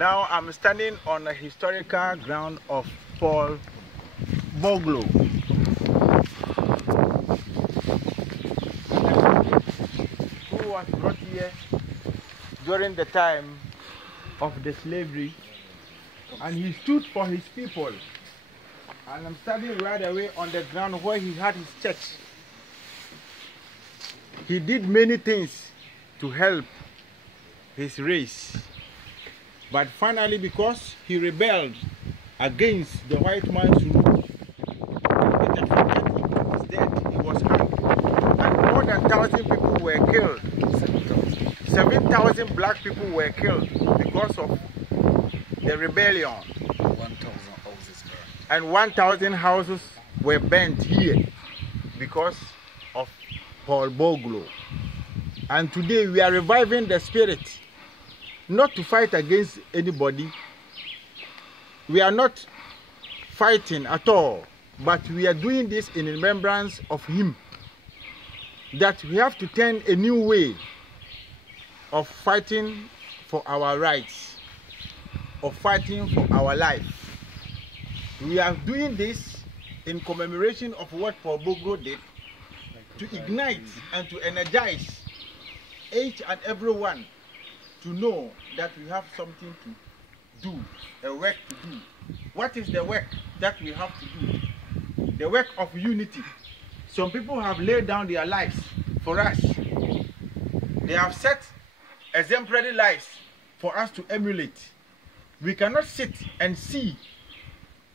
Now I'm standing on the historical ground of Paul Bogle, who was brought here during the time of the slavery, and he stood for his people. And I'm standing right away on the ground where he had his church. He did many things to help his race. But finally, because he rebelled against the white man's rule, it affected him to his death. He was hanged. And more than 1,000 people were killed. 7,000 black people were killed because of the rebellion. 1,000 houses burned. And 1,000 houses were burnt here because of Paul Bogle. And today we are reviving the spirit, not to fight against anybody. We are not fighting at all, but we are doing this in remembrance of him. That we have to turn a new way of fighting for our rights, of fighting for our life. We are doing this in commemoration of what Paul Bogle did, to ignite and to energize each and every one to know that we have something to do, a work to do. What is the work that we have to do? The work of unity. Some people have laid down their lives for us. They have set exemplary lives for us to emulate. We cannot sit and see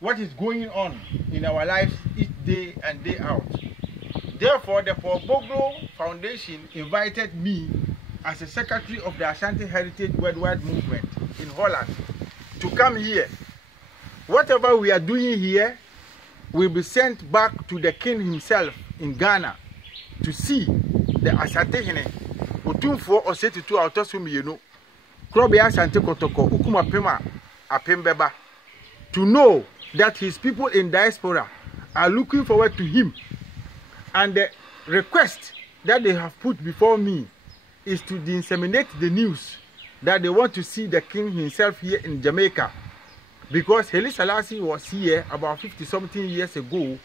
what is going on in our lives each day and day out. Therefore, the Paul Bogle Foundation invited me as a secretary of the Ashanti Heritage Worldwide Movement in Holland to come here. Whatever we are doing here will be sent back to the king himself in Ghana to see the Ashanti Hene. Otumfo osetutu autosum yenu. Krobe Ashanti Kotoko ukuma pema apembeba. To know that his people in diaspora are looking forward to him. And the request that they have put before me is to disseminate the news that they want to see the king himself here in Jamaica. Because Haile Selassie was here about 50-something years ago,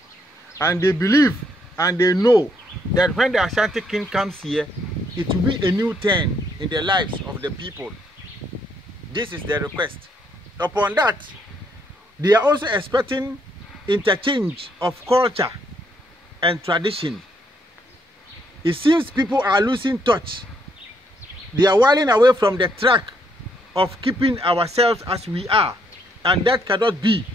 and they believe and they know that when the Ashanti king comes here, it will be a new turn in the lives of the people. This is the request. Upon that, they are also expecting interchange of culture and tradition. It seems people are losing touch. They are walking away from the track of keeping ourselves as we are, and that cannot be.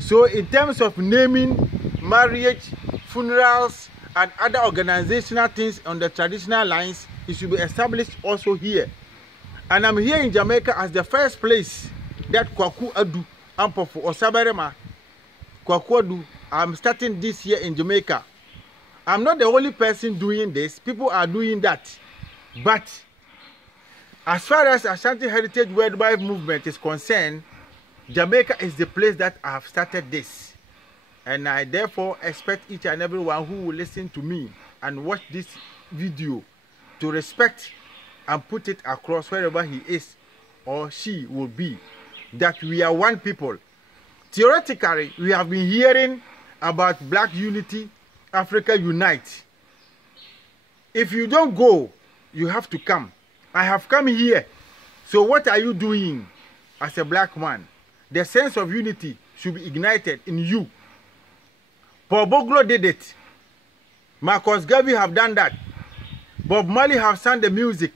So in terms of naming, marriage, funerals, and other organizational things on the traditional lines, it should be established also here. And I'm here in Jamaica as the first place that Kwaku Adu Ampofu or Sabarema Kwaku Adu. I'm starting this year in Jamaica. I'm not the only person doing this. People are doing that. But as far as Ashanti Heritage Worldwide Movement is concerned, Jamaica is the place that I have started this. And I therefore expect each and everyone who will listen to me and watch this video to respect and put it across wherever he is or she will be, that we are one people. Theoretically, we have been hearing about Black Unity, Africa Unite. If you don't go, you have to come. I have come here. So what are you doing as a black man? The sense of unity should be ignited in you. Paul Bogle did it. Marcus Garvey have done that. Bob Marley have sung the music.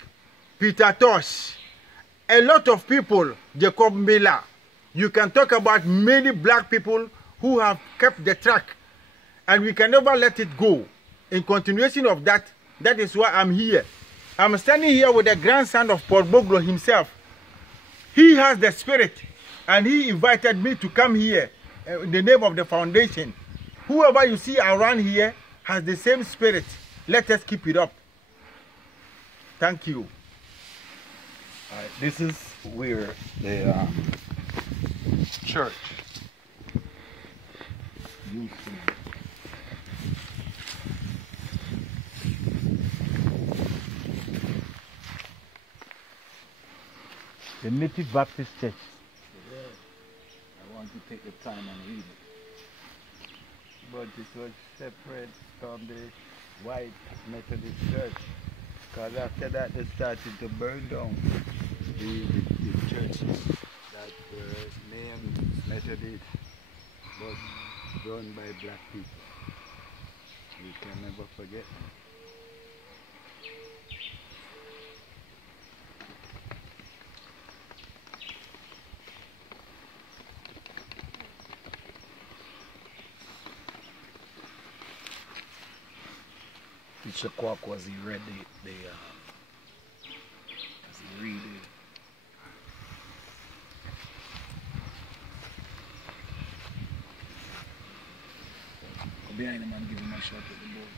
Peter Tosh. A lot of people, Jacob Miller. You can talk about many black people who have kept the track. And we can never let it go. In continuation of that, that is why I'm here. I'm standing here with the grandson of Paul Bogle himself. He has the spirit, and he invited me to come here in the name of the foundation. Whoever you see around here has the same spirit. Let us keep it up. Thank you. This is where the church used to be. The Native Baptist Church. take the time and read it. But it was separate from the white Methodist church. Because after that they started to burn down the churches that were named Methodist but run by black people. We can never forget them. Teacher Kwaku as he read as he read it. Go behind him and give him a shot at the ball.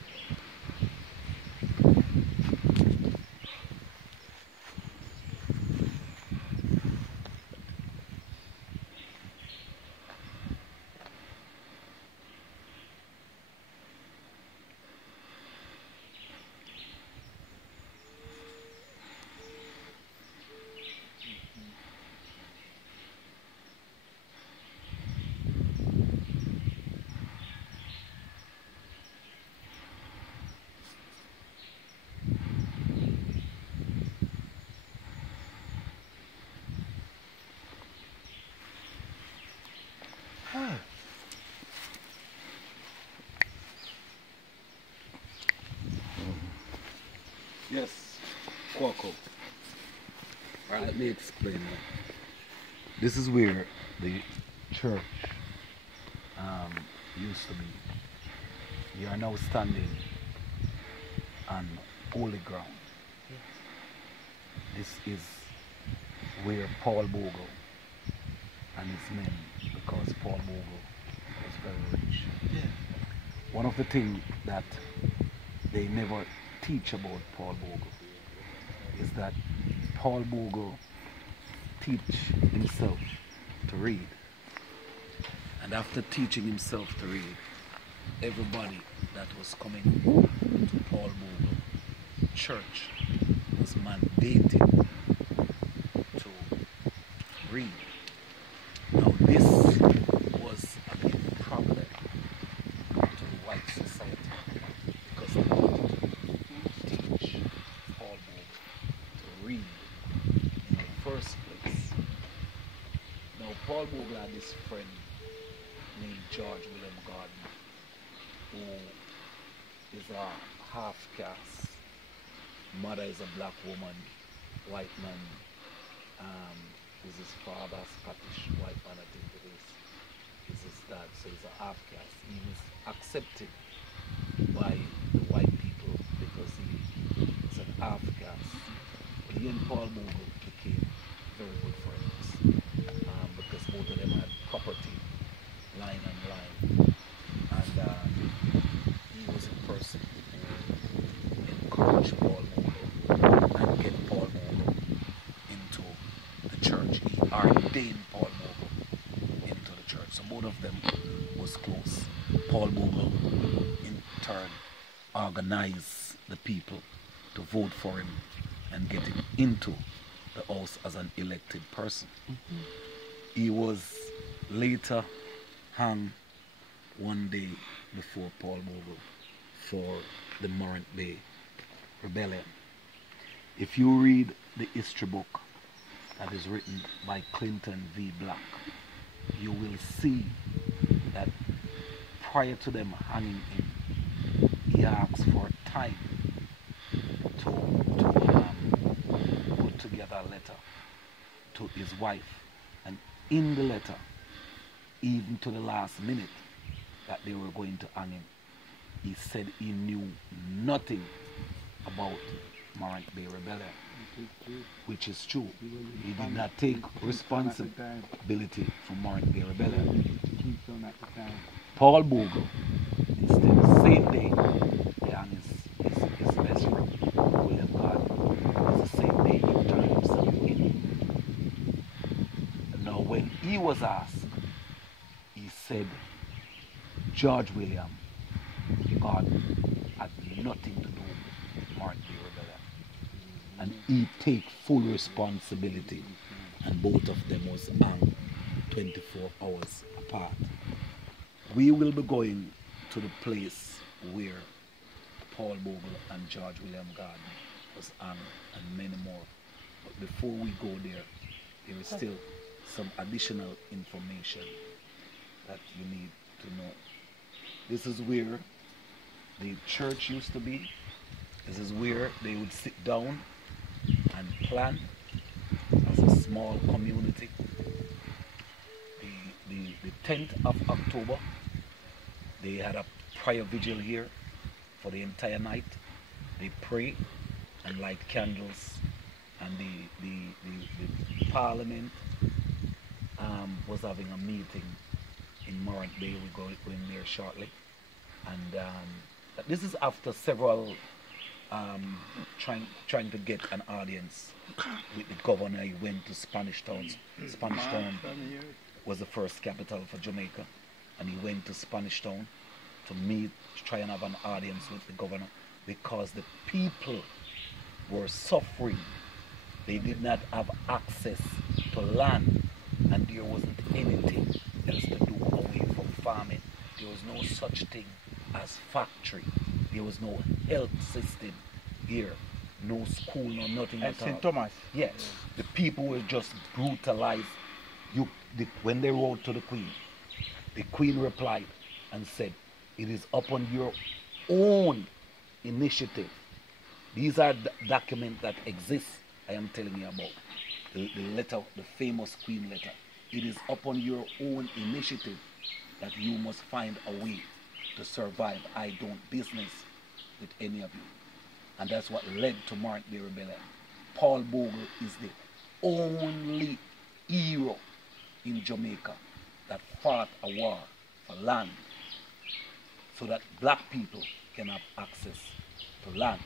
Yes, Kwaku. Alright, let me explain that. This is where the church used to be. You are now standing on holy ground. This is where Paul Bogle and his men, because Paul Bogle was very rich. One of the things that they never teach about Paul Bogle is that Paul Bogle teach himself to read. And after teaching himself to read, everybody that was coming to Paul Bogle church was mandated to read. Now this was a big problem to the white society because they wanted to teach Paul Bogle to read in the first place. Now Paul Bogle had this friend named George William Gordon, who is a half caste. Mother is a black woman, white man. Is his father Scottish, white man I think it is his dad, so he's a half caste. He was accepted by the white people because he is an half caste. But he and Paul Bogle became very good friends because both of them had property line and line, and he was a person who encouraged Paul Bogle and get Paul Bogle into the church. He ordained Paul Bogle into the church. So both of them was close. Paul Bogle in turn organized the people to vote for him and get him into the house as an elected person. He was later hung one day before Paul Bogle for the Morant Bay Rebellion. If you read the history book that is written by Clinton V. Black, you will see that prior to them hanging him, he asked for time to put together a letter to his wife, and in the letter, even to the last minute that they were going to hang him, he said he knew nothing about Morant Bay Rebellion, which is true. He did not take responsibility for Morant Bay Rebellion. Paul Bogle, instead, the same day they hung his best friend, William Gordon, was the same day he turned himself in. Now when he was asked, he said George William Gordon had nothing to do with Morant Bay Rebellion, and he take full responsibility, and both of them was hung 24 hours apart. We will be going to the place where Paul Bogle and George William Garden was hung and many more. But before we go there, there is still some additional information that you need to know. This is where the church used to be. This is where they would sit down and plan as a small community. The 10th of October, they had a prayer vigil here for the entire night. They pray and light candles, and the parliament was having a meeting in Morant Bay. We're going there shortly, and this is after several trying to get an audience with the governor. He went to Spanish Town. Spanish Town was the first capital for Jamaica, and he went to Spanish Town to meet, to try and have an audience with the governor, because the people were suffering. They did not have access to land, and there wasn't anything else to do away from farming. There was no such thing as factory. There was no health system here, no school, no nothing at all. St. Thomas. Yes, the people were just brutalized. When they wrote to the Queen replied and said, "It is upon your own initiative." These are documents that exist. I am telling you about the letter, the famous Queen letter. It is upon your own initiative that you must find a way to survive. I don't business with any of you. And that's what led to Morant Bay Rebellion. Paul Bogle is the only hero in Jamaica that fought a war for land so that black people can have access to land.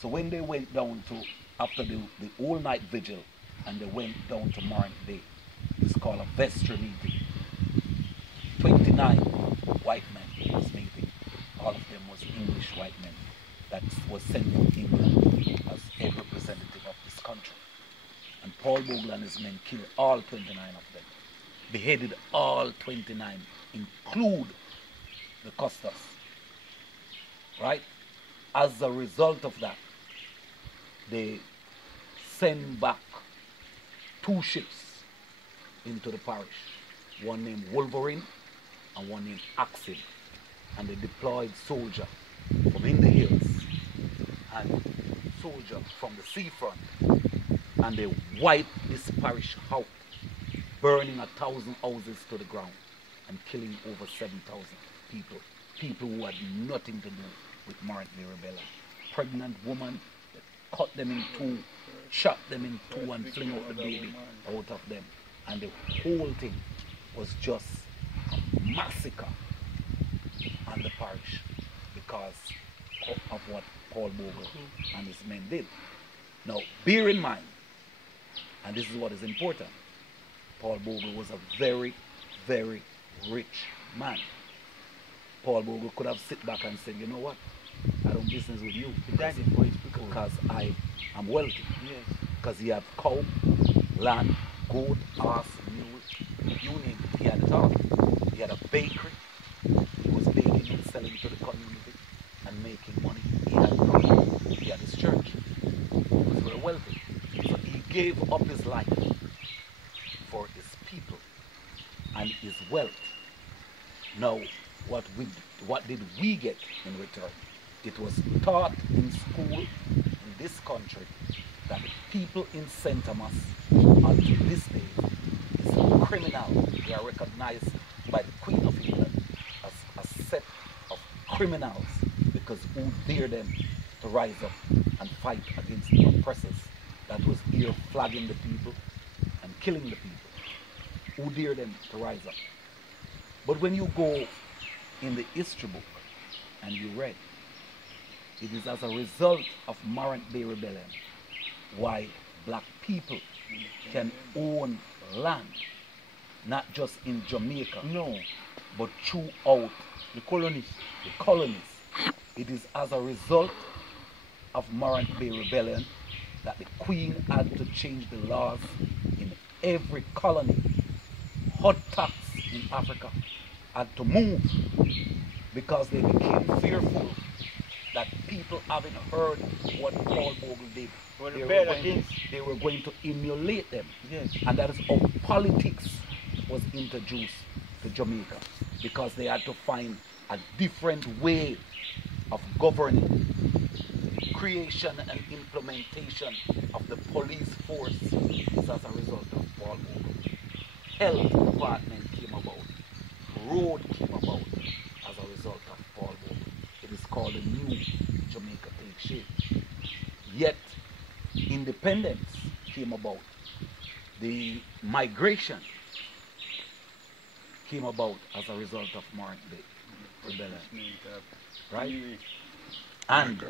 So when they went down to, after the all-night vigil, and they went down to Morant Bay, it's called a vestry meeting. 29 white men was meeting. All of them was English white men that was sent from England as head representative of this country. And Paul Bogle and his men killed all 29 of them. Beheaded all 29, include the Costas. Right? As a result of that, they send back 2 ships into the parish. One named Wolverine and one named Axel. And they deployed soldier from in the hills and soldier from the seafront. And they wiped this parish out, burning 1,000 houses to the ground and killing over 7,000 people. People who had nothing to do with Morant Bay Rebellion. Pregnant woman, they cut them in 2, shot them in 2 and fling out the baby out of them. And the whole thing was just a massacre on the parish because of what Paul Bogle and his men did. Now, bear in mind, and this is what is important, Paul Bogle was a very, very rich man. Paul Bogle could have sit back and said, "You know what, I don't business with you because I am wealthy." Yes. Because he had cow, land, goat, horse, mule, you name it. He had it all. He had a bakery. He was baking and selling to the community and making money. He had money. He had his church. He was very wealthy. So he gave up his life for his people and his wealth. Now, what did we get in return? It was taught in school in this country that the people in St. Thomas until this day is a criminal. They are recognized by the Queen of England as a set of criminals because who dare them to rise up and fight against the oppressors that was here flagging the people and killing the people. Who dare them to rise up? But when you go in the history book and you read, it is as a result of Morant Bay Rebellion why black people can own land, not just in Jamaica, No. but throughout The colonies. the colonies. It is as a result of Morant Bay Rebellion that the Queen had to change the laws in every colony hot tax in Africa had to move because they became fearful that people having heard what Paul Bogle did, For the they were, better going to, is. they were going to emulate them. Yes. And that is how politics was introduced to Jamaica, because they had to find a different way of governing, creation and implementation of the police force as a result of Paul Bogle. Health department came about, road came about as a result of Paul Bogle. It is called a new Jamaica take shape. Yet independence came about. The migration came about as a result of Mark Day rebellion. Right? And